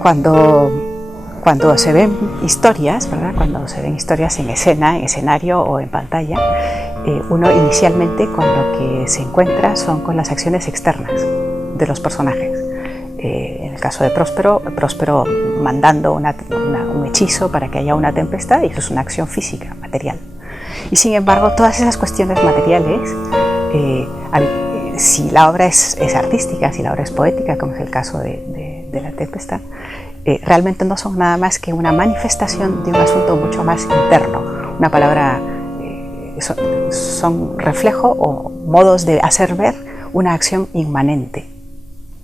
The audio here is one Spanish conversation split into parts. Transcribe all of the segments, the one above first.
Cuando se ven historias, ¿verdad? Cuando se ven historias en escena, en escenario o en pantalla, uno inicialmente con lo que se encuentra son con las acciones externas de los personajes. En el caso de Próspero mandando un hechizo para que haya una tempestad, y eso es una acción física, material. Y sin embargo, todas esas cuestiones materiales, si la obra es artística, si la obra es poética, como es el caso de la tempestad, realmente no son nada más que una manifestación de un asunto mucho más interno. Una palabra, son reflejo o modos de hacer ver una acción inmanente,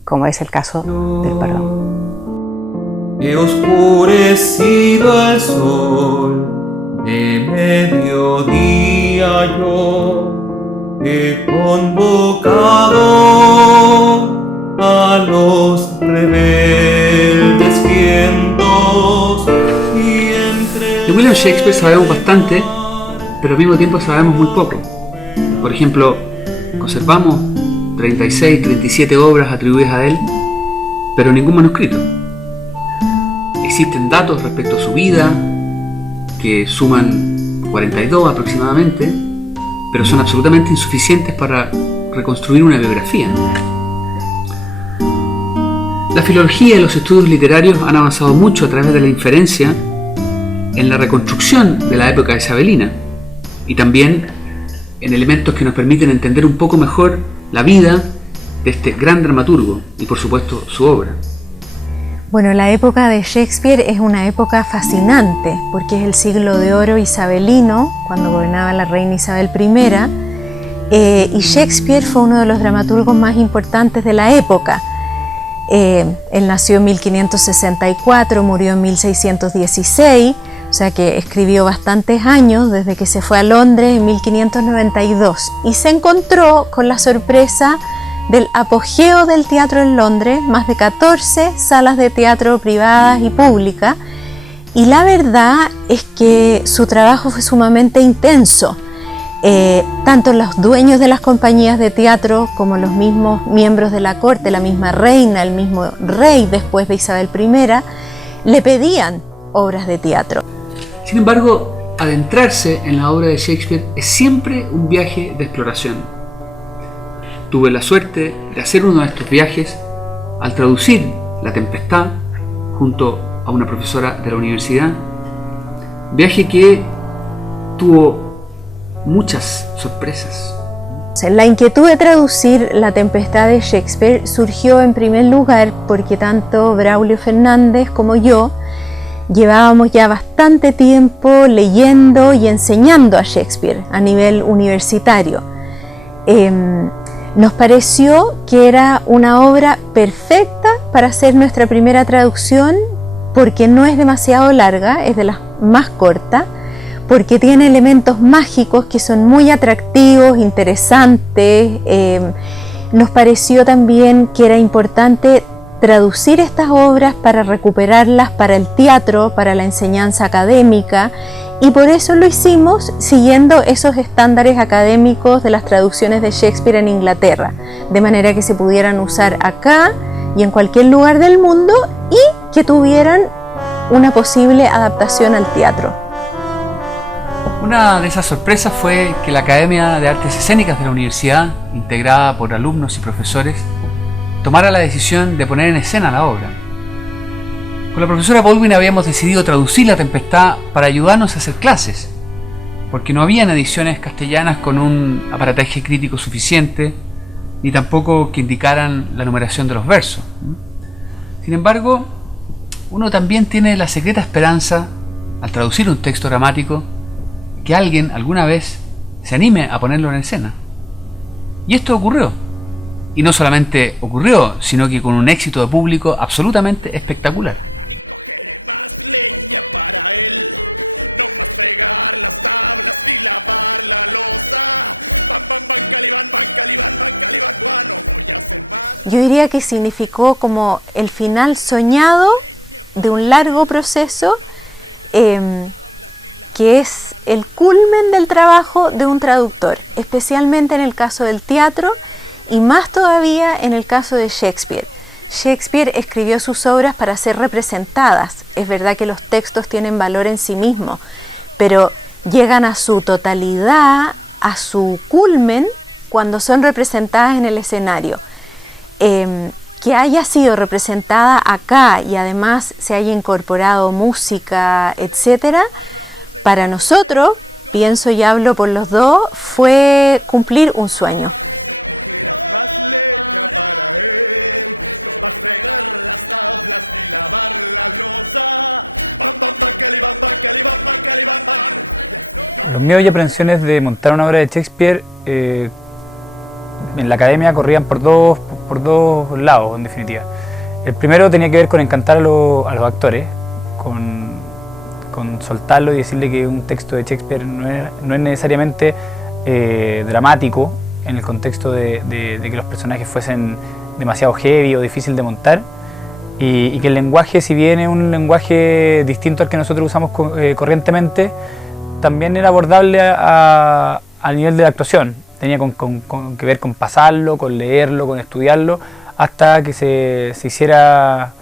como es el caso del perdón. He oscurecido el sol de mediodía, yo he convocado a los rebeldes vientos y entre... De William Shakespeare sabemos bastante, pero al mismo tiempo sabemos muy poco. Por ejemplo, conservamos 36, 37 obras atribuidas a él, pero ningún manuscrito. Existen datos respecto a su vida, que suman 42 aproximadamente, pero son absolutamente insuficientes para reconstruir una biografía. La filología y los estudios literarios han avanzado mucho a través de la inferencia en la reconstrucción de la época isabelina y también en elementos que nos permiten entender un poco mejor la vida de este gran dramaturgo y por supuesto su obra. Bueno, la época de Shakespeare es una época fascinante porque es el siglo de oro isabelino, cuando gobernaba la reina Isabel I, y Shakespeare fue uno de los dramaturgos más importantes de la época. Él nació en 1564, murió en 1616, o sea que escribió bastantes años desde que se fue a Londres en 1592 y se encontró con la sorpresa del apogeo del teatro en Londres, más de 14 salas de teatro privadas y públicas, y la verdad es que su trabajo fue sumamente intenso. Tanto los dueños de las compañías de teatro como los mismos miembros de la corte, la misma reina, el mismo rey después de Isabel I, le pedían obras de teatro. Sin embargo, adentrarse en la obra de Shakespeare es siempre un viaje de exploración. Tuve la suerte de hacer uno de estos viajes al traducir La Tempestad junto a una profesora de la universidad, viaje que tuvo muchas sorpresas. La inquietud de traducir La Tempestad de Shakespeare surgió en primer lugar porque tanto Braulio Fernández como yo llevábamos ya bastante tiempo leyendo y enseñando a Shakespeare a nivel universitario. Nos pareció que era una obra perfecta para hacer nuestra primera traducción porque no es demasiado larga, es de las más cortas, porque tiene elementos mágicos que son muy atractivos, interesantes. Nos pareció también que era importante traducir estas obras para recuperarlas para el teatro, para la enseñanza académica, y por eso lo hicimos siguiendo esos estándares académicos de las traducciones de Shakespeare en Inglaterra, de manera que se pudieran usar acá y en cualquier lugar del mundo y que tuvieran una posible adaptación al teatro. Una de esas sorpresas fue que la Academia de Artes Escénicas de la universidad, integrada por alumnos y profesores, tomara la decisión de poner en escena la obra. Con la profesora Baldwin habíamos decidido traducir La Tempestad para ayudarnos a hacer clases, porque no habían ediciones castellanas con un aparataje crítico suficiente, ni tampoco que indicaran la numeración de los versos. Sin embargo, uno también tiene la secreta esperanza, al traducir un texto dramático, que alguien alguna vez se anime a ponerlo en escena. Y esto ocurrió. Y no solamente ocurrió, sino que con un éxito de público absolutamente espectacular. Y cogeré más leña para él, no más fregar las tablas ni lavar la loza. Van, van, van, calibán, no voy a hacer más. Yo diría que significó como el final soñado de un largo proceso, que es el culmen del trabajo de un traductor, especialmente en el caso del teatro y más todavía en el caso de Shakespeare. Shakespeare escribió sus obras para ser representadas. Es verdad que los textos tienen valor en sí mismos, pero llegan a su totalidad, a su culmen, cuando son representadas en el escenario. Que haya sido representada acá y además se haya incorporado música, etcétera, para nosotros, pienso y hablo por los dos, fue cumplir un sueño. Más leña para él, no vas a fregar las tablas ni lavar la loza. Bam, bam, bam, calibán, bam, calibán, bam, calibán, bam. Los miedos y aprensiones de montar una obra de Shakespeare en la academia corrían por dos lados, en definitiva. El primero tenía que ver con encantar a los actores, con soltarlo y decirle que un texto de Shakespeare no es necesariamente dramático, en el contexto de que los personajes fuesen demasiado heavy o difícil de montar, y que el lenguaje, si bien es un lenguaje distinto al que nosotros usamos corrientemente, también era abordable al nivel de la actuación. Tenía que ver con pasarlo, con leerlo, con estudiarlo, hasta que se hiciera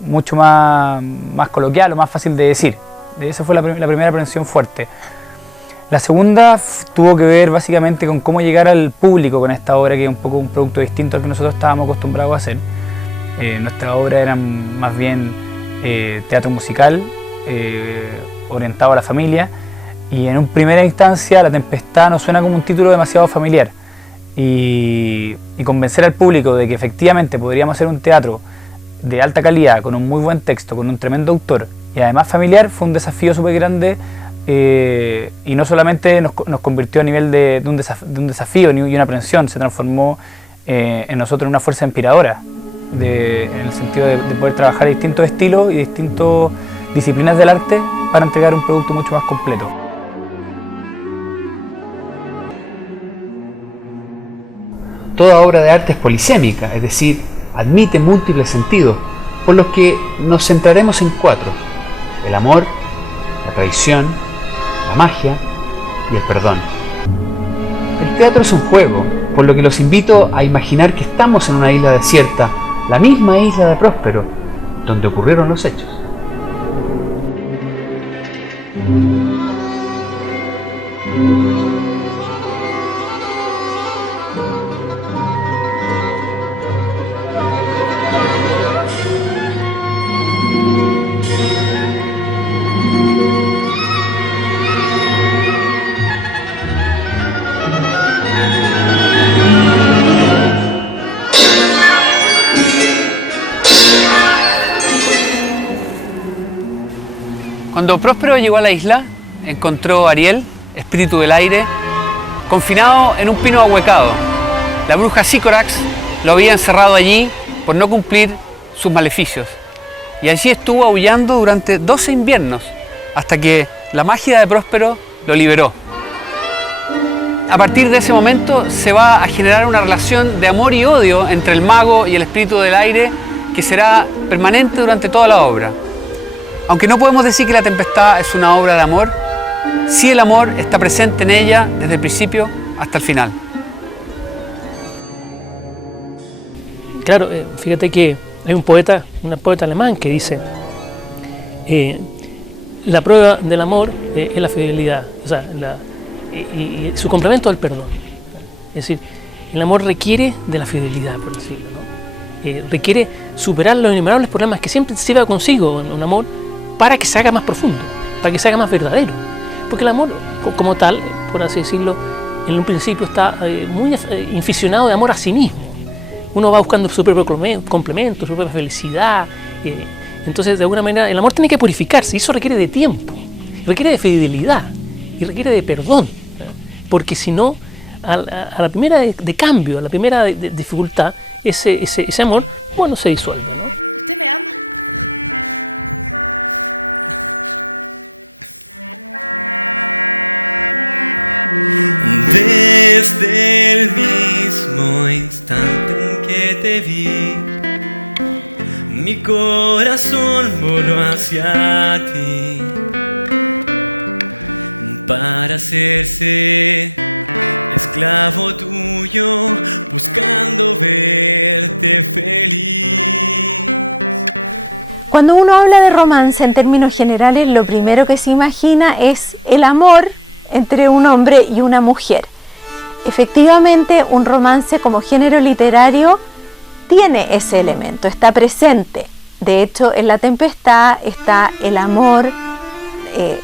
mucho más coloquial o más fácil de decir. Esa fue la primera aprensión fuerte. La segunda tuvo que ver básicamente con cómo llegar al público con esta obra, que es un poco un producto distinto al que nosotros estábamos acostumbrados a hacer. Nuestra obra era más bien teatro musical, orientado a la familia, y en primera instancia La Tempestad nos suena como un título demasiado familiar, y convencer al público de que efectivamente podríamos hacer un teatro de alta calidad, con un muy buen texto, con un tremendo autor y además familiar, fue un desafío súper grande, y no solamente nos convirtió a nivel de un desafío y una aprensión, se transformó en nosotros en una fuerza inspiradora, en el sentido de poder trabajar distintos estilos y distintas disciplinas del arte para entregar un producto mucho más completo. Toda obra de arte es polisémica, es decir, admite múltiples sentidos, por los que nos centraremos en 4: el amor, la traición, la magia y el perdón. El teatro es un juego, por lo que los invito a imaginar que estamos en una isla desierta, la misma isla de Próspero, donde ocurrieron los hechos. Cuando Próspero llegó a la isla, encontró a Ariel, espíritu del aire, confinado en un pino ahuecado. La bruja Sícorax lo había encerrado allí por no cumplir sus maleficios. Y allí estuvo aullando durante 12 inviernos, hasta que la magia de Próspero lo liberó. A partir de ese momento se va a generar una relación de amor y odio entre el mago y el espíritu del aire, que será permanente durante toda la obra. Aunque no podemos decir que La Tempestad es una obra de amor, sí el amor está presente en ella desde el principio hasta el final. Claro, fíjate que hay un poeta alemán que dice la prueba del amor es la fidelidad, o sea, y su complemento al perdón. Es decir, el amor requiere de la fidelidad, por decirlo, ¿no? Requiere superar los innumerables problemas que siempre se lleva consigo un amor, para que se haga más profundo, para que se haga más verdadero. Porque el amor, como tal, por así decirlo, en un principio está muy inficionado de amor a sí mismo. Uno va buscando su propio complemento, su propia felicidad. Entonces, de alguna manera, el amor tiene que purificarse, y eso requiere de tiempo, requiere de fidelidad y requiere de perdón. Porque si no, a la primera de cambio, a la primera de dificultad, ese amor, bueno, se disuelve, ¿no? ¿Usted me ama? Desde el mismo instante en que te vi, mi corazón voló hacia ti para hacerse esclavo tuyo, buscando verte feliz. Cuando uno habla de romance en términos generales, lo primero que se imagina es el amor entre un hombre y una mujer. Efectivamente, un romance como género literario tiene ese elemento, está presente. De hecho, en La Tempestad está el amor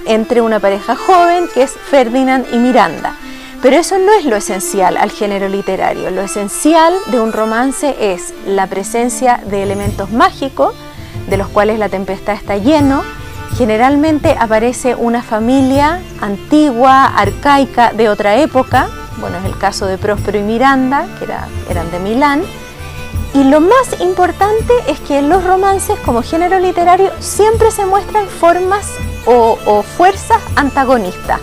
entre una pareja joven que es Ferdinand y Miranda. Pero eso no es lo esencial al género literario. Lo esencial de un romance es la presencia de elementos mágicos, de los cuales La Tempestad está lleno. Generalmente aparece una familia antigua, arcaica, de otra época. Bueno, es el caso de Próspero y Miranda, que eran de Milán. Y lo más importante es que en los romances, como género literario, siempre se muestran formas o fuerzas antagonistas.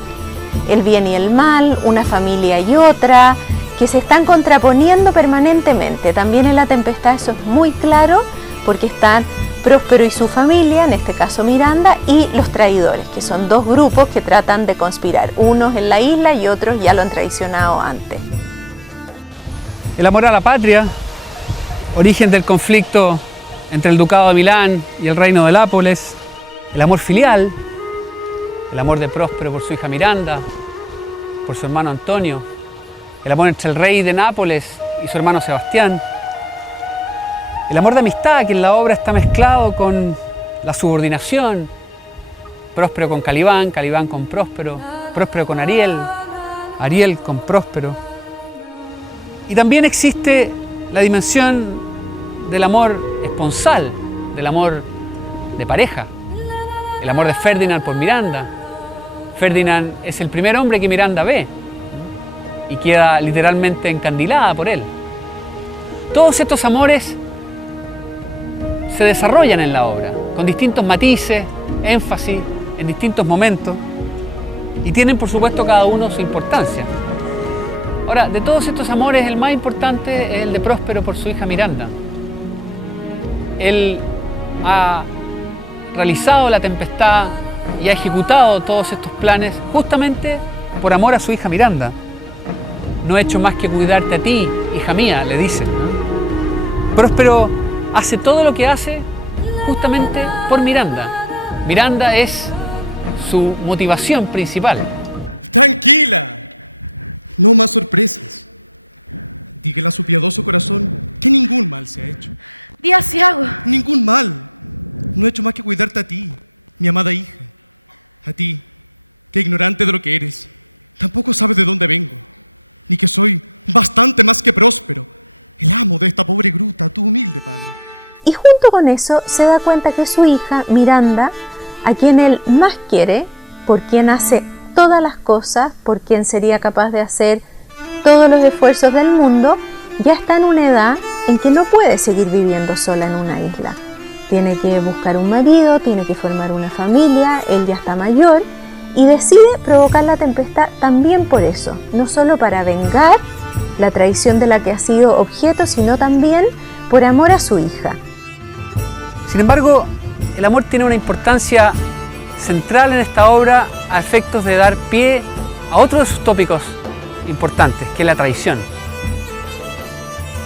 El bien y el mal, una familia y otra, que se están contraponiendo permanentemente. También en La Tempestad eso es muy claro, porque están Próspero y su familia, en este caso Miranda, y los traidores, que son dos grupos que tratan de conspirar, unos en la isla y otros ya lo han traicionado antes. El amor a la patria, origen del conflicto entre el Ducado de Milán y el Reino de Nápoles, el amor filial, el amor de Próspero por su hija Miranda, por su hermano Antonio, el amor entre el rey de Nápoles y su hermano Sebastián, el amor de amistad, que en la obra está mezclado con la subordinación, Próspero con Calibán, Calibán con Próspero, Próspero con Ariel, Ariel con Próspero. Y también existe la dimensión del amor esponsal, del amor de pareja, el amor de Ferdinand por Miranda. Ferdinand es el primer hombre que Miranda ve y queda literalmente encandilada por él. Todos estos amores se desarrollan en la obra, con distintos matices, énfasis, en distintos momentos, y tienen por supuesto cada uno su importancia. Ahora, de todos estos amores, el más importante es el de Próspero por su hija Miranda. Él ha realizado La Tempestad y ha ejecutado todos estos planes justamente por amor a su hija Miranda. No he hecho más que cuidarte a ti, hija mía, le dice. Próspero hace todo lo que hace justamente por Miranda. Miranda es su motivación principal. Tranquila, no más sorpresas. Dígale a su piadoso corazón que ningún mal se ha hecho. Di Asiago. Ningún mal. No he hecho más que cuidarte a ti, mi amada hija. A ti, que ignorante de lo que eres, tampoco sabes de dónde vengo, ni que soy bastante más que Próspero, el amo de esta pobre gruta, tu humilde padre. Y junto con eso se da cuenta que su hija, Miranda, a quien él más quiere, por quien hace todas las cosas, por quien sería capaz de hacer todos los esfuerzos del mundo, ya está en una edad en que no puede seguir viviendo sola en una isla. Tiene que buscar un marido, tiene que formar una familia, él ya está mayor y decide provocar la tempestad también por eso, no solo para vengar la traición de la que ha sido objeto, sino también por amor a su hija. Sin embargo, el amor tiene una importancia central en esta obra a efectos de dar pie a otro de sus tópicos importantes, que es la traición.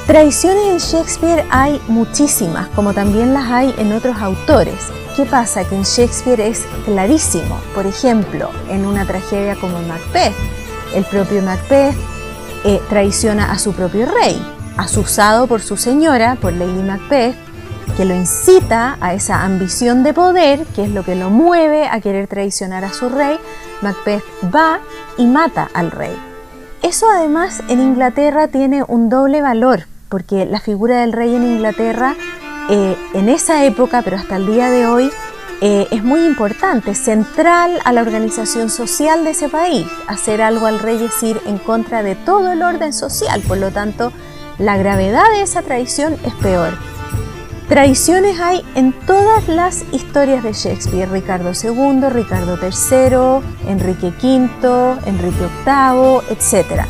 Traiciones en Shakespeare hay muchísimas, como también las hay en otros autores. ¿Qué pasa? Que en Shakespeare es clarísimo. Por ejemplo, en una tragedia como Macbeth, el propio Macbeth traiciona a su propio rey, asusado por su señora, por Lady Macbeth, que lo incita a esa ambición de poder, que es lo que lo mueve a querer traicionar a su rey. Macbeth va y mata al rey. Eso además en Inglaterra tiene un doble valor, porque la figura del rey en Inglaterra en esa época, pero hasta el día de hoy, es muy importante, central a la organización social de ese país. Hacer algo al rey es ir en contra de todo el orden social, por lo tanto, la gravedad de esa traición es peor. Traiciones hay en todas las historias de Shakespeare: Ricardo II, Ricardo III, Enrique V, Enrique VIII, etc.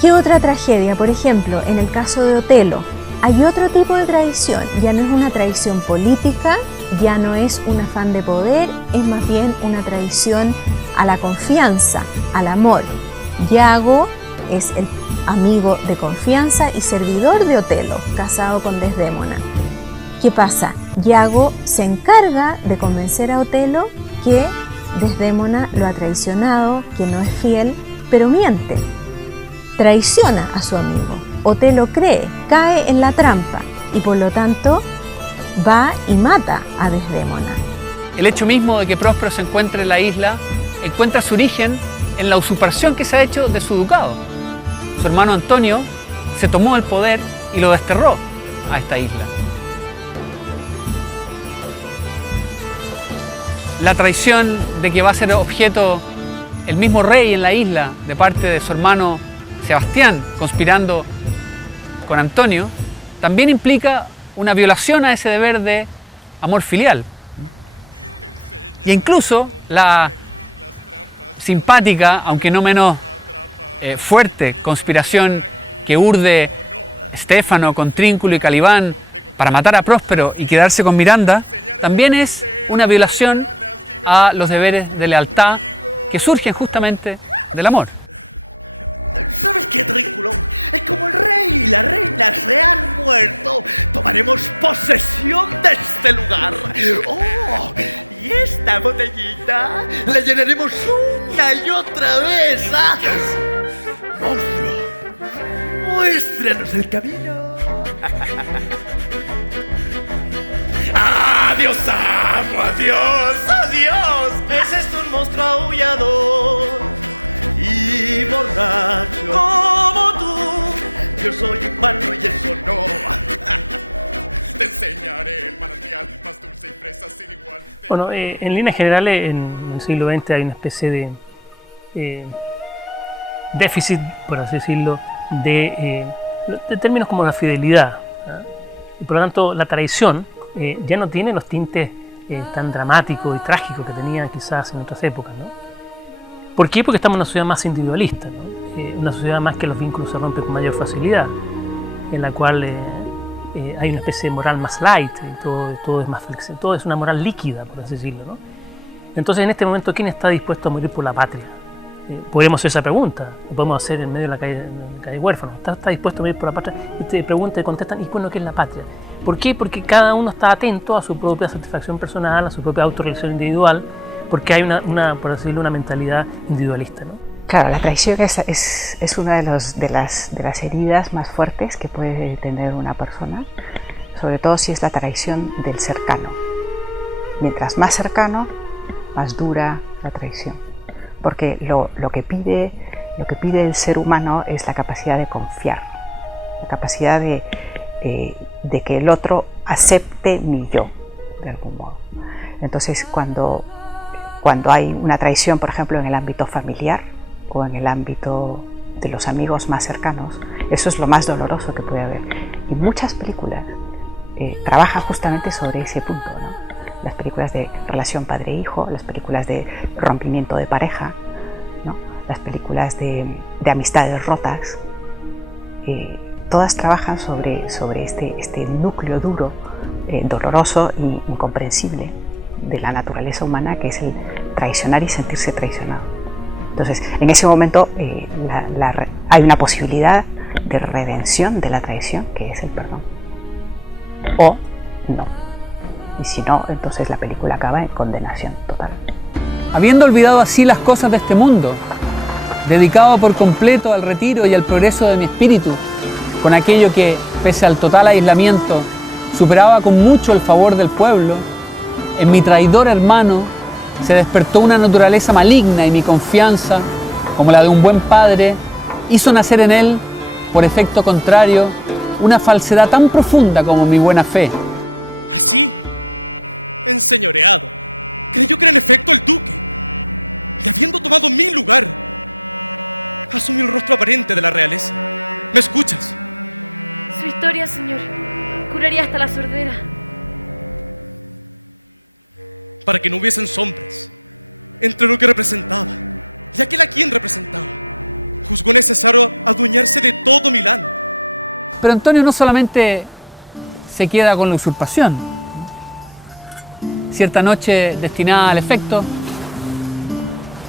¿Qué otra tragedia? Por ejemplo, en el caso de Otelo, hay otro tipo de traición. Ya no es una traición política, ya no es un afán de poder, es más bien una traición a la confianza, al amor. Iago es el amigo de confianza y servidor de Otelo, casado con Desdémona. ¿Qué pasa? Iago se encarga de convencer a Otelo que Desdémona lo ha traicionado, que no es fiel, pero miente. Traiciona a su amigo. Otelo cree, cae en la trampa y por lo tanto va y mata a Desdémona. El hecho mismo de que Próspero se encuentre en la isla encuentra su origen en la usurpación que se ha hecho de su ducado. Su hermano Antonio se tomó el poder y lo desterró a esta isla. La traición de que va a ser objeto el mismo rey en la isla de parte de su hermano Sebastián, conspirando con Antonio, también implica una violación a ese deber de amor filial. E incluso la simpática, aunque no menos fuerte, conspiración que urde Estéfano con Trínculo y Calibán para matar a Próspero y quedarse con Miranda, también es una violación a los deberes de lealtad que surgen justamente del amor. ¿Sabes qué, Trínculo? Es como el rey y la reina se han muerto. Tomaremos posesión de este lugar. ¡Oh! Y esta botellita la llenaremos una y otra vez. ¿Ah? ¡Monstruo! ¡Muéstranos el camino! ¡Adiós, amo! ¡Adiós! ¡Adiós! ¿Es esto un monstruo aullador y borracho como tú? Yo soy humano y eso no. Te enseñaré el manantial más dulce y fresa sin igual. Bueno, en líneas generales, en el siglo XX hay una especie de déficit, por así decirlo, de términos como la fidelidad, ¿eh? Y por lo tanto la traición ya no tiene los tintes tan dramáticos y trágicos que tenía quizás en otras épocas, ¿no? ¿Por qué? Porque estamos en una sociedad más individualista, ¿no? Una sociedad más que los vínculos se rompen con mayor facilidad, en la cual hay una especie de moral más light, y todo es más flexible, todo es una moral líquida, por así decirlo, ¿no? Entonces, en este momento, ¿quién está dispuesto a morir por la patria? Podemos hacer esa pregunta, lo podemos hacer en medio de la calle huérfano. ¿Está dispuesto a morir por la patria? Y te preguntan y contestan, ¿y bueno, qué es la patria? ¿Por qué? Porque cada uno está atento a su propia satisfacción personal, a su propia autorrealización individual, porque hay por así decirlo, una mentalidad individualista, ¿no? Claro, la traición es una de las heridas más fuertes que puede tener una persona, sobre todo si es la traición del cercano. Mientras más cercano, más dura la traición. Porque lo que pide el ser humano es la capacidad de confiar, la capacidad de que el otro acepte mi yo, de algún modo. Entonces, cuando hay una traición, por ejemplo, en el ámbito familiar o en el ámbito de los amigos más cercanos, eso es lo más doloroso que puede haber. Y muchas películas trabajan justamente sobre ese punto, ¿no? Las películas de relación padre-hijo, las películas de rompimiento de pareja, ¿no? Las películas de amistades rotas, todas trabajan sobre este núcleo duro, doloroso e incomprensible de la naturaleza humana, que es el traicionar y sentirse traicionado. Entonces, en ese momento hay una posibilidad de redención de la traición, que es el perdón. O no. Y si no, entonces la película acaba en condenación total. Habiendo olvidado así las cosas de este mundo, dedicado por completo al retiro y al progreso de mi espíritu, con aquello que, pese al total aislamiento, superaba con mucho el favor del pueblo, en mi traidor hermano se despertó una naturaleza maligna y mi confianza, como la de un buen padre, hizo nacer en él, por efecto contrario, una falsedad tan profunda como mi buena fe. Así, enseñoreado, creyó que era en efecto el duque, y habiendo tomado mi lugar, asumió el rostro aparente de la realeza. ¿Me escuchas? Su historia, señor, curaría hasta la sordera. Para que no hubiesen sombras entre lo que representaba y aquel a quien representaba, juzgó necesario adueñarse de todo Milán. Pero Antonio no solamente se queda con la usurpación. Cierta noche destinada al efecto,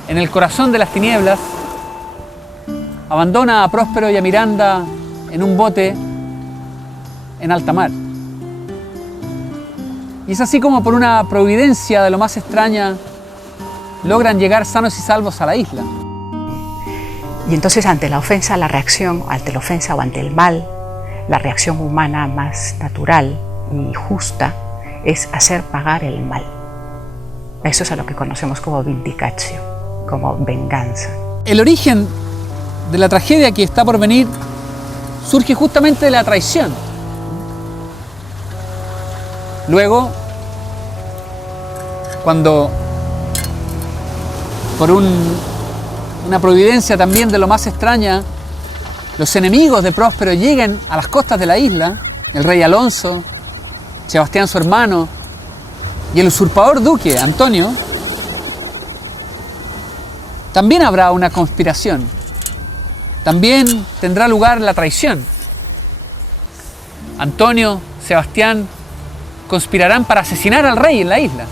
en el corazón de las tinieblas, abandona a Próspero y a Miranda en un bote en alta mar. Y es así como por una providencia de lo más extraña logran llegar sanos y salvos a la isla. Y entonces ante la ofensa, la reacción, ante la ofensa o ante el mal, la reacción humana más natural y justa es hacer pagar el mal. Eso es a lo que conocemos como vindicatio, como venganza. El origen de la tragedia que está por venir surge justamente de la traición. Luego, cuando por una providencia también de lo más extraña, los enemigos de Próspero llegan a las costas de la isla, el rey Alonso, Sebastián su hermano y el usurpador duque Antonio, también habrá una conspiración, también tendrá lugar la traición. Antonio, Sebastián conspirarán para asesinar al rey en la isla.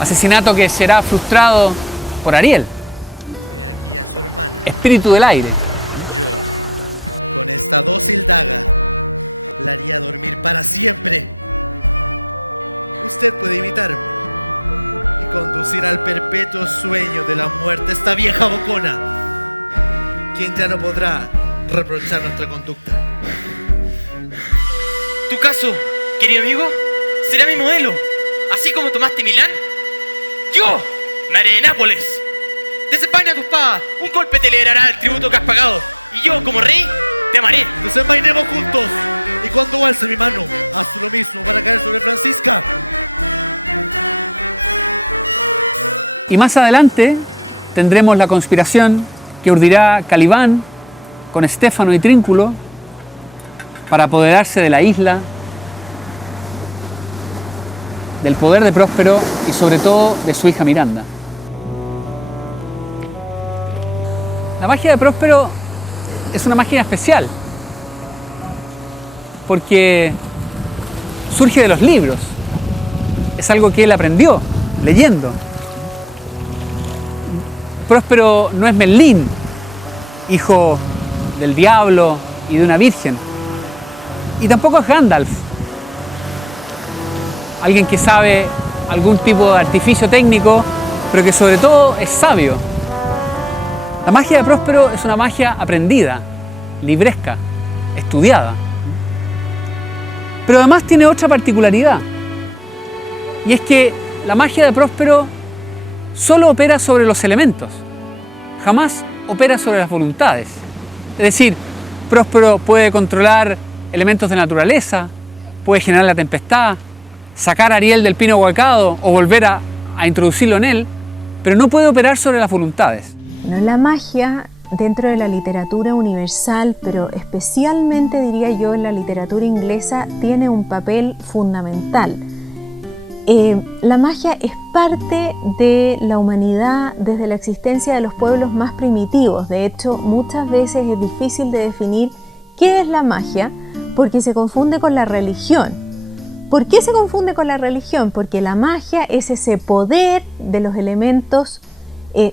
Asesinato que será frustrado por Ariel, Ve aquí a su hermana. espíritu del aire. Yo, con esta dócil daga, la haría dormir para siempre. Usted puede imitarme y conducir al perpetuo sueño de la muerte esta vieja bocona, quien ya no podrá reprochar nuestra conducta. Tu caso, querido amigo, será mi modelo. Así como tomaste Milán, yo me haré de Nápoles. Desenvaina tu espada, un golpe te liberará el tributo que has pagado. Y yo, como rey, te amaré. Desenvainemos juntos, y cuando alce mi mano, haz tú lo mismo para caer sobre Francisca. Y más adelante tendremos la conspiración que urdirá Calibán con Estéfano y Trínculo para apoderarse de la isla, del poder de Próspero y sobre todo de su hija Miranda. La magia de Próspero es una magia especial porque surge de los libros, es algo que él aprendió leyendo. Próspero no es Merlín, hijo del diablo y de una virgen, y tampoco es Gandalf, alguien que sabe algún tipo de artificio técnico, pero que sobre todo es sabio. La magia de Próspero es una magia aprendida, libresca, estudiada. Pero además tiene otra particularidad, y es que la magia de Próspero solo opera sobre los elementos, jamás opera sobre las voluntades. Es decir, Próspero puede controlar elementos de naturaleza, puede generar la tempestad, sacar a Ariel del pino huacado o volver a introducirlo en él, pero no puede operar sobre las voluntades. Bueno, la magia dentro de la literatura universal, pero especialmente diría yo en la literatura inglesa, tiene un papel fundamental. La magia es parte de la humanidad desde la existencia de los pueblos más primitivos. De hecho, muchas veces es difícil de definir qué es la magia porque se confunde con la religión. ¿Por qué se confunde con la religión? Porque la magia es ese poder de los elementos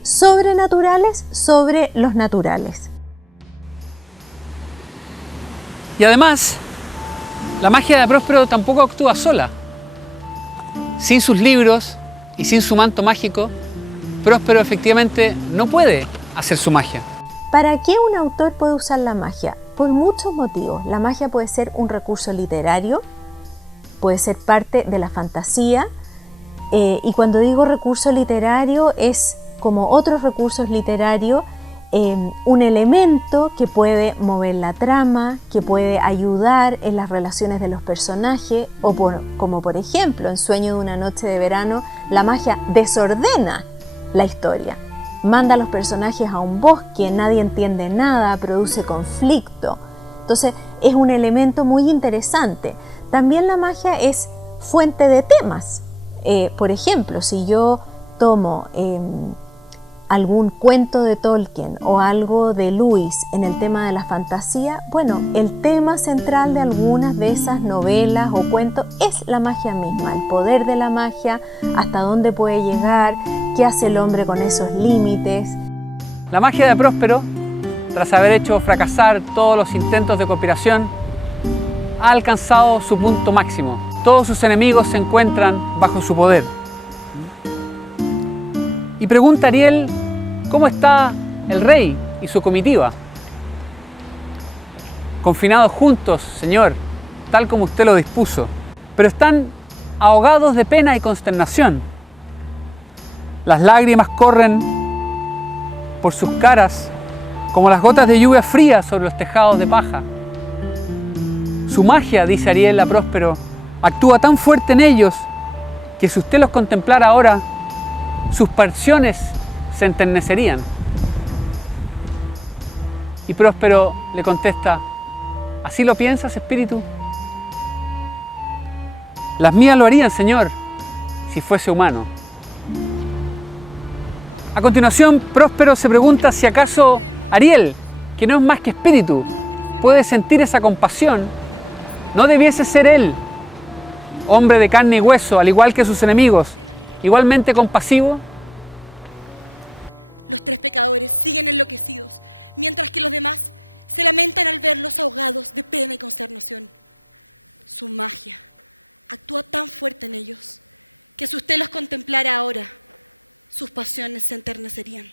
sobrenaturales sobre los naturales. Y además, la magia de Próspero tampoco actúa sola. Sin sus libros y sin su manto mágico, Próspero efectivamente no puede hacer su magia. ¿Para qué un autor puede usar la magia? Por muchos motivos. La magia puede ser un recurso literario, puede ser parte de la fantasía, y cuando digo recurso literario es como otros recursos literarios, un elemento que puede mover la trama, que puede ayudar en las relaciones de los personajes, o como por ejemplo en Sueño de una noche de verano, la magia desordena la historia, manda a los personajes a un bosque, nadie entiende nada, produce conflicto. Entonces es un elemento muy interesante. También la magia es fuente de temas. Por ejemplo, si yo tomo algún cuento de Tolkien o algo de Lewis en el tema de la fantasía, bueno, el tema central de algunas de esas novelas o cuentos es la magia misma, el poder de la magia, hasta dónde puede llegar, qué hace el hombre con esos límites. La magia de Próspero, tras haber hecho fracasar todos los intentos de cooperación, ha alcanzado su punto máximo. Todos sus enemigos se encuentran bajo su poder. Y pregunta a Ariel cómo está el rey y su comitiva. Confinados juntos, Señor, tal como usted lo dispuso, pero están ahogados de pena y consternación. Las lágrimas corren por sus caras como las gotas de lluvia fría sobre los tejados de paja. Su magia, dice Ariel a Próspero, actúa tan fuerte en ellos que si usted los contemplara ahora, sus pasiones se enternecerían. Y Próspero le contesta: ¿así lo piensas, espíritu? Las mías lo harían, Señor, si fuese humano. A continuación, Próspero se pregunta si acaso Ariel, que no es más que espíritu, puede sentir esa compasión. ¿No debiese ser él, hombre de carne y hueso, al igual que sus enemigos, igualmente compasivo? Los 3 pecadores siguen enloquecidos, mientras que los demás se lamentan al verlos ahogados de pena y consternación. Su magia actúa tan fuerte en ellos que si usted los contemplara ahora, sus pasiones se enternecerían.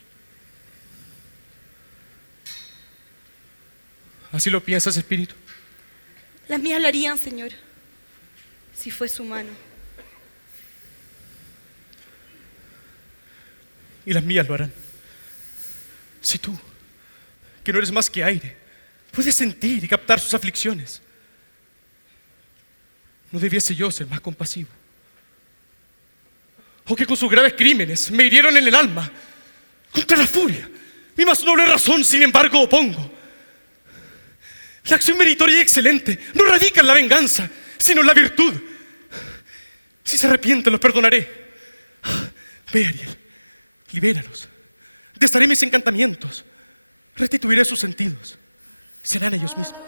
¿Así lo piensas, espíritu? Las mías lo harían, Señor, si fuese humano. Y las mías lo harán. Si tú, que no eres más que aire, puedes sentir y captar sus aflicciones, ¿no debiese yo ser más compasivo? O que con sus graves crímenes me hirieron en el alma, contra la furia, mi más noble razón, sin embargo, opongo. La acción meritoria y excelente no radica en la venganza, sino en la virtud. Si se arrepienten, los perdonaré. Ve, Ariel, libéralos. Desharé mis encantamientos. Restituiré sus sentidos. Serán ellos mismos.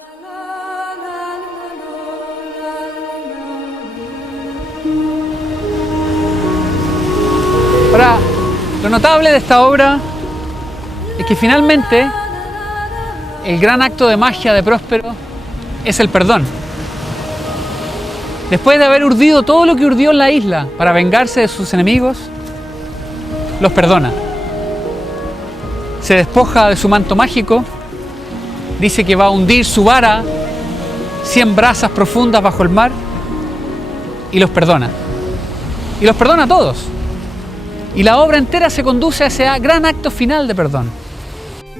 Ahora, lo notable de esta obra es que finalmente el gran acto de magia de Próspero es el perdón. Después de haber urdido todo lo que urdió en la isla para vengarse de sus enemigos, los perdona. Se despoja de su manto mágico, dice que va a hundir su vara 100 brazas profundas bajo el mar y los perdona. Y los perdona a todos. Y la obra entera se conduce a ese gran acto final de perdón.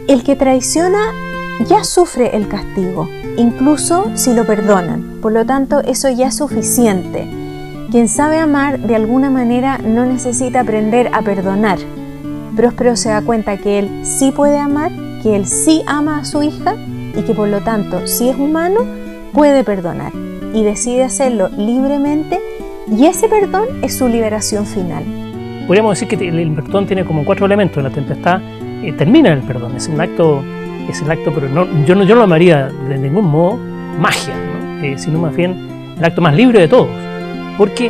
El que traiciona ya sufre el castigo, incluso si lo perdonan. Por lo tanto, eso ya es suficiente. Quien sabe amar, de alguna manera, no necesita aprender a perdonar. Próspero se da cuenta que él sí puede amar, que él sí ama a su hija y que por lo tanto, si es humano, puede perdonar. Y decide hacerlo libremente y ese perdón es su liberación final. Podríamos decir que el perdón tiene como 4 elementos. La tempestad termina en el perdón. Es el acto, pero yo no lo llamaría de ningún modo magia, ¿no? Sino más bien el acto más libre de todos. Porque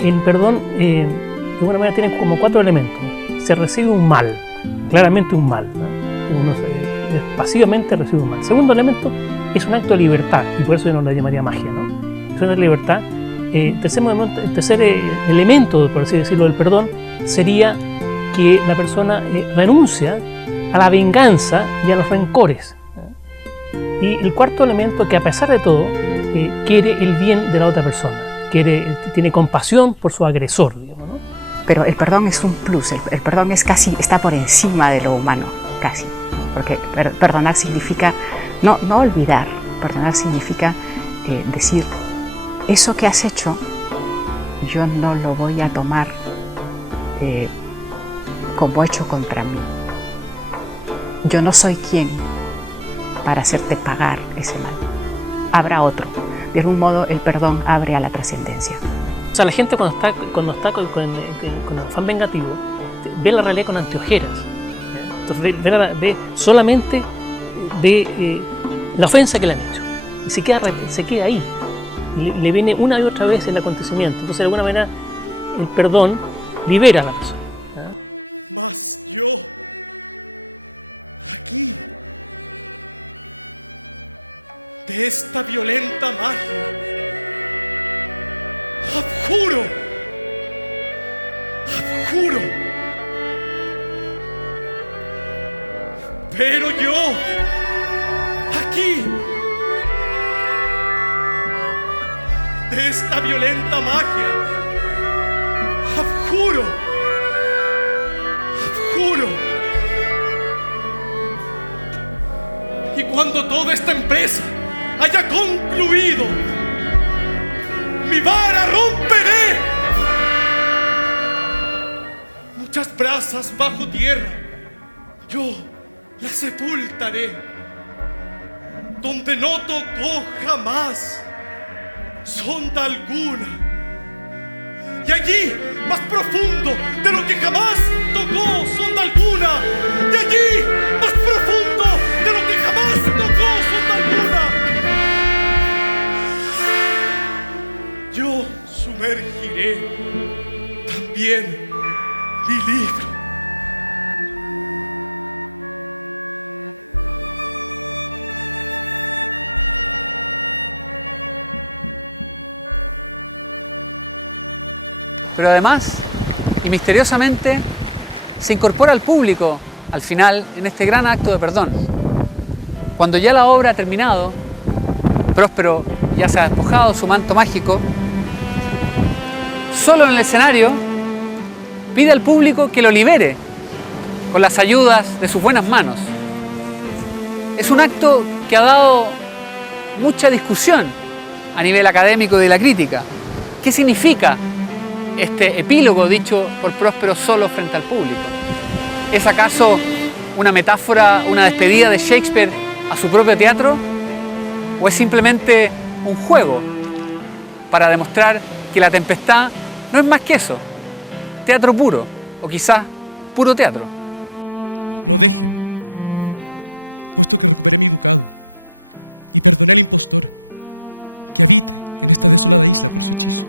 el perdón, de alguna manera, tiene como 4 elementos. Se recibe un mal, claramente un mal, ¿no? Uno pasivamente recibe un mal. Segundo elemento es un acto de libertad, y por eso yo no lo llamaría magia, ¿no? Es una libertad. Tercer elemento, por así decirlo, del perdón sería que la persona renuncia a la venganza y a los rencores. Y el cuarto elemento, que a pesar de todo quiere el bien de la otra persona, tiene compasión por su agresor, digamos, ¿no? Pero el perdón es un plus, el perdón es casi, está por encima de lo humano, casi. Porque perdonar significa no olvidar, perdonar significa decir, eso que has hecho, yo no lo voy a tomar como hecho contra mí. Yo no soy quien para hacerte pagar ese mal. Habrá otro. De algún modo el perdón abre a la trascendencia. O sea, la gente cuando está con afán vengativo ve la realidad con anteojeras. Entonces ve solamente la ofensa que le han hecho. Y se queda ahí. Le viene una y otra vez el acontecimiento. Entonces, de alguna manera, el perdón libera a la persona. Mas yo aquí, de esta violenta magia. Abjuro, abjuro. Pero yo, aquí, de esta violenta magia, abjuro, abjuro. Y cuando toda esta empresa haya concluido, mi vara romperé. Muchas brasas bajo tierra, yo las sepultaré. Donde no tocó jamás sonda alguna. Y allí, más profundo de lo que jamás tocó sonda alguna. Y allí, más profundo de lo que jamás tocó sonda alguna, yo sumergiré también mi libro. Pero además, y misteriosamente, se incorpora al público al final en este gran acto de perdón. Cuando ya la obra ha terminado, Próspero ya se ha despojado su manto mágico, solo en el escenario pide al público que lo libere con las ayudas de sus buenas manos. Es un acto que ha dado mucha discusión a nivel académico y de la crítica. ¿Qué significa este epílogo dicho por Próspero solo frente al público? ¿Es acaso una metáfora, una despedida de Shakespeare a su propio teatro? ¿O es simplemente un juego para demostrar que La Tempestad no es más que eso? Teatro puro, o quizás puro teatro. No dejen, puesto que recuperé mi ducado y perdoné al impostor que habite en esta desolada isla por su hechizo.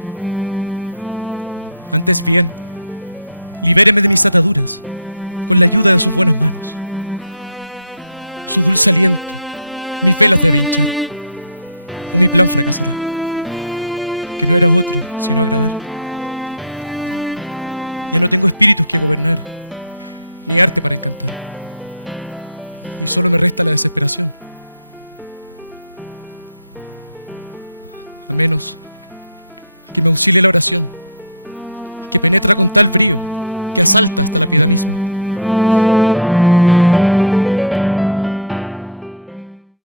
Antes bien, libéreme de mis ataduras con la ayuda de sus buenas manos. Su dulce aliento mis velas debe hinchar, o mi plan fracasará, que no era otro sino agradar. Ya no tengo espíritus que gobernar, ni arte para encantar, y solo me resta la desesperación. A menos que me auxilie la oración, que penetra con tal brío que asalta hasta la piedad misma.